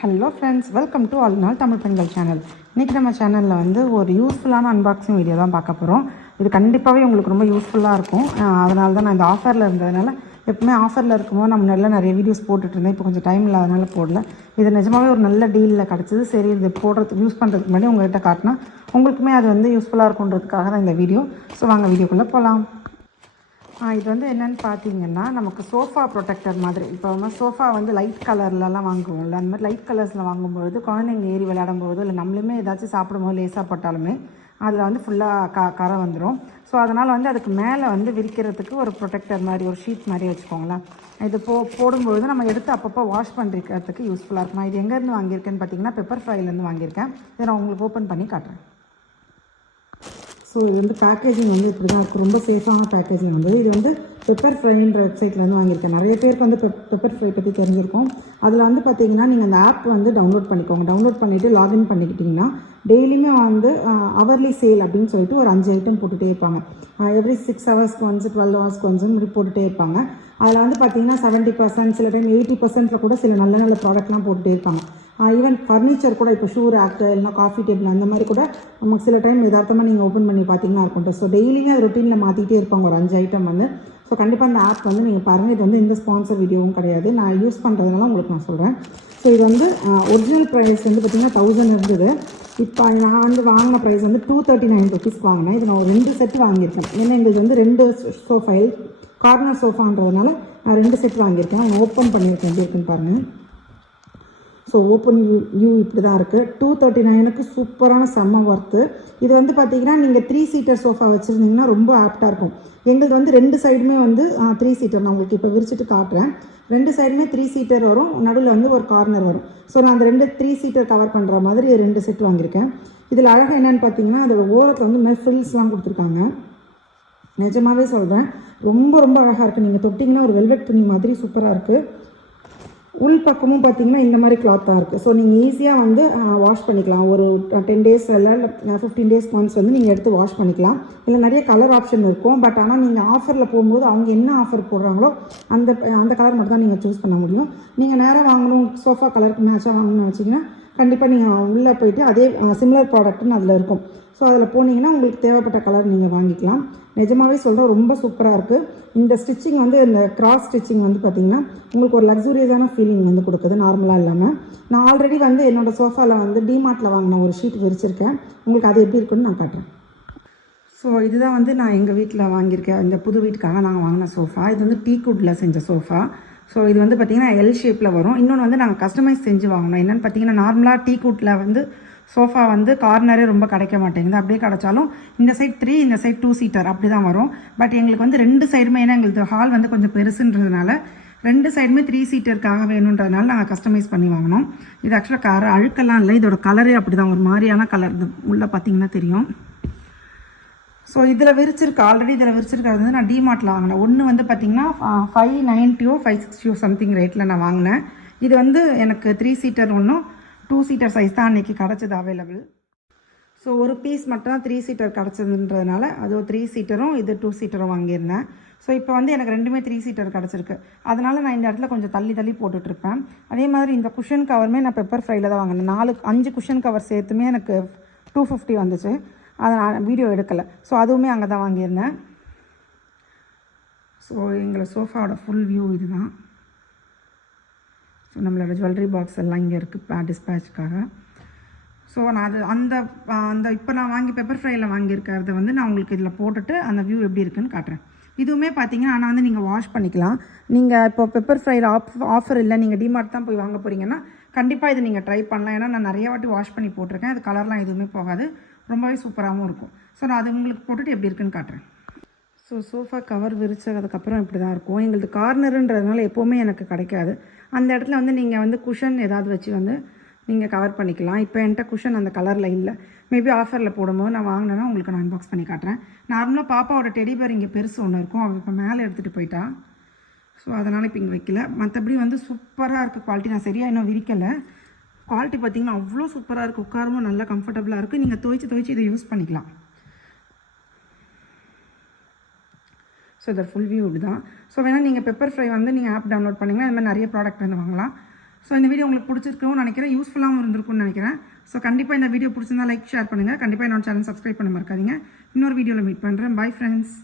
Hello friends, welcome to all நாள் தமிழ் பெண்கள் channel. இன்றைக்கி நம்ம சேனலில் வந்து ஒரு யூஸ்ஃபுல்லான அன்பாக்சிங் வீடியோ தான் பார்க்க போகிறோம். இது கண்டிப்பாகவே உங்களுக்கு ரொம்ப யூஸ்ஃபுல்லாக இருக்கும். அதனால தான் நான் இந்த ஆஃபரில் இருந்ததுனால, எப்பவுமே ஆஃபரில் இருக்கும்போது நம்ம நிறைய வீடியோஸ் போட்டுட்ருந்தேன். இப்போ கொஞ்சம் டைம் இல்லாதனால போடல. இது நிஜமாகவே ஒரு நல்ல டீலில் கிடச்சிது. சரி, இது போடுறதுக்கு யூஸ் பண்ணுறதுக்கு முன்னாடி உங்கள்கிட்ட காட்டினா உங்களுக்குமே அது வந்து யூஸ்ஃபுல்லாக இருக்குன்றதுக்காக தான் இந்த வீடியோ. ஸோ வாங்க வீடியோக்குள்ளே போகலாம். இது வந்து என்னென்னு பார்த்தீங்கன்னா, நமக்கு சோஃபா ப்ரொடெக்டர் மாதிரி. இப்போ நம்ம சோஃபா வந்து லைட் கலர்லலாம் வாங்குவோம்ல, அந்த மாதிரி லைட் கலர்ஸில் வாங்கும்பொழுது குழந்தைங்க ஏறி விளையாடும்போது, இல்லை நம்மளுமே ஏதாச்சும் சாப்பிடும்போது லேசாக போட்டாலுமே அதில் வந்து ஃபுல்லாக கரை வந்துடும். ஸோ அதனால் வந்து அதுக்கு மேலே வந்து விரிக்கிறதுக்கு ஒரு ப்ரொடெக்டர் மாதிரி, ஒரு ஷீட் மாதிரி வச்சுக்கோங்களேன். இது போடும்பொழுது நம்ம எடுத்து அப்பப்போ வாஷ் பண்ணிக்கிறதுக்கு யூஸ்ஃபுல்லாக இருக்கும். நான் இது எங்கேருந்து வாங்கியிருக்கேன்னு பார்த்தீங்கன்னா, பெப்பர் ஃப்ரைலேருந்து வாங்கியிருக்கேன். இதை நான் உங்களுக்கு ஓப்பன் பண்ணி காட்டுறேன். ஸோ இது வந்து பேக்கேஜிங் வந்து இப்படி தான் இருக்குது. ரொம்ப சேஃபான பேக்கேஜிங் வந்து. இது வந்து பெப்பர் ஃப்ரைன்ற வெப்சைட்லேருந்து வாங்கியிருக்கேன். நிறைய பேருக்கு வந்து பெப்பர் ஃப்ரை பற்றி தெரிஞ்சிருக்கும். அதில் வந்து பார்த்தீங்கன்னா, நீங்கள் அந்த ஆப் வந்து டவுன்லோட் பண்ணிக்கோங்க. டவுன்லோட் பண்ணிவிட்டு லாகின் பண்ணிக்கிட்டிங்கன்னா, டெய்லியுமே வந்து அவர்லி சேல் அப்படின்னு சொல்லிட்டு ஒரு 5 ஐட்டம் போட்டுகிட்டே இருப்பாங்க. எவ்ரி 6 ஹவர்ஸ்க்கு வந்து 12 ஹவர்ஸ்க்கு வந்து இப்படி போட்டுகிட்டே இருப்பாங்க. அதில் வந்து பார்த்தீங்கன்னா 70%, சில டைம் 80%ல் கூட சில நல்ல நல்ல ப்ராடக்ட்லாம் போட்டுகிட்டே இருப்பாங்க. ஈவன் ஃபர்னிச்சர் கூட, இப்போ ஷூ ரேக்கு இல்லைனா காஃபி டேபிள் அந்த மாதிரி கூட நமக்கு சில டைம் யதார்த்தமாக நீங்கள் ஓப்பன் பண்ணி பார்த்தீங்கன்னா இருக்கும். ஸோ டெய்லியுமே அது ரொட்டீனில் மாற்றிக்கிட்டே இருப்பாங்க ஒரு 5 ஐட்டம் வந்து. ஸோ கண்டிப்பாக அந்த ஆப் வந்து நீங்கள் பாருங்கள். இது வந்து எந்த ஸ்பான்சர் வீடியோவும் கிடையாது, நான் யூஸ் பண்ணுறதுனால உங்களுக்கு நான் சொல்கிறேன். ஸோ இது வந்து ஒரிஜினல் ப்ரைஸ் வந்து பார்த்திங்கன்னா 1000 இருந்தது. இப்போ நான் வந்து வாங்கின ப்ரைஸ் வந்து 239 ருபீஸ்க்கு வாங்கினேன். இது நான் ஒரு 2 செட் வாங்கியிருக்கேன். ஏன்னா எங்களுக்கு வந்து 2 சோஃபைல் கார்னர் சோஃபான்றதுனால நான் 2 செட் வாங்கியிருக்கேன். நான் ஓப்பன் பண்ணியிருக்கேன், எப்படி இருக்குன்னு பாருங்கள். ஸோ ஓப்பன் வியூ இப்படி தான் இருக்குது. 239க்கு சூப்பரான செம்ம ஒர்த்து. இது வந்து பார்த்திங்கன்னா, நீங்கள் 3 சீட்டர் சோஃபா வச்சுருந்தீங்கன்னா ரொம்ப ஆப்டாக இருக்கும். எங்களுக்கு வந்து 2 சைடுமே வந்து 3 சீட்டர். நான் உங்களுக்கு இப்போ விரிச்சிட்டு காட்டுறேன். 2 சைடுமே 3 சீட்டர் வரும், நடுவில் வந்து ஒரு கார்னர் வரும். ஸோ நான் அந்த 3 சீட்டர் கவர் பண்ணுற மாதிரி 2 செட் வாங்கியிருக்கேன். இதில் அழகாக என்னென்னு பார்த்தீங்கன்னா, அதோட ஓரத்தில் வந்து இந்த ஃப்ரில்ஸ்லாம் கொடுத்துருக்காங்க. நிஜமாகவே சொல்கிறேன், ரொம்ப ரொம்ப அழகாக இருக்குது. நீங்கள் தொட்டிங்கன்னா ஒரு வெல்வெட் துணி மாதிரி சூப்பராக இருக்குது. உள் பக்கமும் பார்த்திங்கன்னா இந்த மாதிரி கிளாத் தான் இருக்குது. ஸோ நீங்கள் ஈஸியாக வந்து வாஷ் பண்ணிக்கலாம். ஒரு 10 டேஸ் இல்லை 15 டேஸ் ஒன்ஸ் வந்து நீங்கள் எடுத்து வாஷ் பண்ணிக்கலாம். இல்லை நிறைய கலர் ஆப்ஷன் இருக்கும். பட் ஆனால் நீங்கள் ஆஃபரில் போகும்போது அவங்க என்ன ஆஃபர் போடுறாங்களோ அந்த கலர் மட்டும் தான் நீங்கள் சூஸ் பண்ண முடியும். நீங்கள் நேராக வாங்கணும், சோஃபா கலருக்கு மேட்சாக வாங்கணும்னு வச்சிங்கன்னா கண்டிப்பாக நீங்கள் உள்ளே போய்ட்டு அதே சிமிலர் ப்ராடக்ட்டுன்னு அதில் இருக்கும். ஸோ அதில் போனீங்கன்னா உங்களுக்கு தேவைப்பட்ட கலர் நீங்கள் வாங்கிக்கலாம். நிஜமாகவே சொல்கிறேன், ரொம்ப சூப்பராக இருக்குது. இந்த ஸ்டிச்சிங் வந்து இந்த கிராஸ் ஸ்டிச்சிங் வந்து பார்த்திங்கன்னா உங்களுக்கு ஒரு லக்ஸூரியஸான ஃபீலிங் வந்து கொடுக்குது, நார்மலாக இல்லாமல். நான் ஆல்ரெடி வந்து என்னோடய சோஃபாவில் வந்து டிமார்ட்டில் வாங்கின ஒரு ஷீட் விரிச்சிருக்கேன். உங்களுக்கு அது எப்படி இருக்குன்னு நான் காட்டுறேன். ஸோ இதுதான் வந்து நான் எங்கள் வீட்டில் வாங்கியிருக்கேன். இந்த புது வீட்டுக்காக நாங்கள் வாங்கின சோஃபா. இது வந்து டீக்குட்டில் செஞ்ச சோஃபா. ஸோ இது வந்து பார்த்திங்கன்னா எல் ஷேப்பில் வரும். இன்னொன்று வந்து நாங்கள் கஸ்டமைஸ் செஞ்சு வாங்கினோம். என்னென்னு பார்த்தீங்கன்னா, நார்மலாக டீக்குட்டில் வந்து சோஃபா வந்து கார்னரே ரொம்ப கிடைக்க மாட்டேங்குது. அப்படியே கிடைச்சாலும் இந்த சைட் 3, இந்த சைட் 2 சீட்டர் அப்படி தான் வரும். பட் எங்களுக்கு வந்து 2 சைடுமே, ஏன்னா எங்களுக்கு ஹால் வந்து கொஞ்சம் பெருசுன்றதுனால 2 சைடுமே 3 சீட்டருக்காக வேணுன்றதுனால நாங்கள் கஸ்டமைஸ் பண்ணி வாங்கினோம். இது ஆக்சுவலாக அழுக்கெல்லாம் இல்லை, இதோட கலரே அப்படி தான், ஒரு மாதிரியான கலர். இது உள்ளே பார்த்திங்கன்னா தெரியும். ஸோ இதில் விரிச்சிருக்கு, ஆல்ரெடி இதில் விரிச்சிருக்கிறது வந்து நான் டிமார்ட்டில் வாங்கினேன். ஒன்று வந்து பார்த்திங்கன்னா 590 560 சம்திங் ரேட்டில் நான் வாங்கினேன். இது வந்து எனக்கு 3 சீட்டர் ஒன்றும் 2 சீட்டர் சைஸ் தான் அன்றைக்கி கிடச்சது அவைலபிள். ஸோ ஒரு பீஸ் மட்டும் தான் 3 சீட்டர் கிடச்சதுன்றதுனால அது 3 சீட்டரும் இது 2 சீட்டரும் வாங்கியிருந்தேன். ஸோ இப்போ வந்து எனக்கு ரெண்டுமே 3 சீட்டர் கிடச்சிருக்கு. அதனால் நான் இந்த இடத்துல கொஞ்சம் தள்ளி போட்டுட்ருப்பேன். அதே மாதிரி இந்த குஷன் கவருமே நான் பெப்பர் ஃப்ரையில் தான் வாங்கினேன். 5 குஷன் கவர் சேர்த்துமே எனக்கு 250 வந்துச்சு. அதை நான் வீடியோ எடுக்கலை. ஸோ அதுவுமே அங்கே தான் வாங்கியிருந்தேன். ஸோ எங்களை சோஃபாவோட ஃபுல் வியூ இது தான். ஸோ நம்மளோட ஜுவல்லரி பாக்ஸ் எல்லாம் இங்கே இருக்குது டிஸ்பேச்சுக்காக. ஸோ நான் அது அந்த இப்போ நான் பெப்பர் ஃப்ரையில் வாங்கியிருக்கிறது வந்து நான் உங்களுக்கு இதில் போட்டுட்டு அந்த வியூ எப்படி இருக்குதுன்னு காட்டுறேன். இதுவுமே பார்த்தீங்கன்னா, ஆனால் வந்து நீங்கள் வாஷ் பண்ணிக்கலாம். நீங்கள் இப்போ பெப்பர் ஃப்ரையில் ஆஃபர் இல்லை, நீங்கள் டிமார்ட் தான் போய் வாங்க போகிறீங்கன்னா கண்டிப்பாக இது நீங்கள் ட்ரை பண்ணலாம். ஏன்னா நான் நிறைய வாட்டி வாஷ் பண்ணி போட்டிருக்கேன். அது கலர்லாம் எதுவுமே போகாது, ரொம்பவே சூப்பராகவும் இருக்கும். ஸோ நான் அது உங்களுக்கு போட்டுட்டு எப்படி இருக்குன்னு காட்டுறேன். ஸோ சோஃபா கவர் விரிச்சதுக்கப்புறம் இப்படி தான் இருக்கும். எங்களுக்கு கார்னருன்றதுனால எப்போவுமே எனக்கு கிடைக்காது. அந்த இடத்துல வந்து நீங்கள் வந்து குஷன் ஏதாவது வச்சு வந்து நீங்கள் கவர் பண்ணிக்கலாம். இப்போ என்கிட்ட குஷன் அந்த கலரில் இல்லை. மேபி ஆஃபரில் போடும்போது நான் வாங்கினேன்னா உங்களுக்கு நான் அன்பாக்ஸ் பண்ணி காட்டுறேன். நார்மலாக பாப்பாவோட டெடி பேர் இங்கே பெருசு ஒன்று இருக்கும், அவள் இப்போ மேலே எடுத்துகிட்டு போயிட்டா. ஸோ அதனால் இப்போ இங்கே வைக்கல. மற்றபடி வந்து சூப்பராக இருக்குது குவாலிட்டி. நான் சரியாக இன்னும் விரிக்கலை. குவாலிட்டி பார்த்திங்கன்னா அவ்வளோ சூப்பராக இருக்குது. உட்காரமும் நல்லா கம்ஃபர்டபுளாக இருக்குது. நீங்கள் துவைச்சி இதை யூஸ் பண்ணிக்கலாம். ஸோ இதோட ஃபுல் வியூ இப்படி தான். ஸோ வேணால் நீங்கள் பெப்பர் ஃப்ரை வந்து நீங்கள் ஆப் டவுன்லோட் பண்ணிங்கன்னா இந்த மாதிரி நிறைய ப்ராடக்ட் வந்து வாங்கலாம். ஸோ இந்த வீடியோ உங்களுக்கு பிடிச்சிருக்கும்னு நினைக்கிறேன், யூஸ்ஃபுல்லாகவும் இருந்திருக்கும்னு நினைக்கிறேன். ஸோ கண்டிப்பாக இந்த வீடியோ பிடிச்சிருந்தா லைக் ஷேர் பண்ணுங்கள். கண்டிப்பாக என்னோட சேனல் சப்ஸ்கிரைப் பண்ண மறக்காதீங்க. இன்னொரு வீடியோவில் மீட் பண்ணுறேன். Bye friends.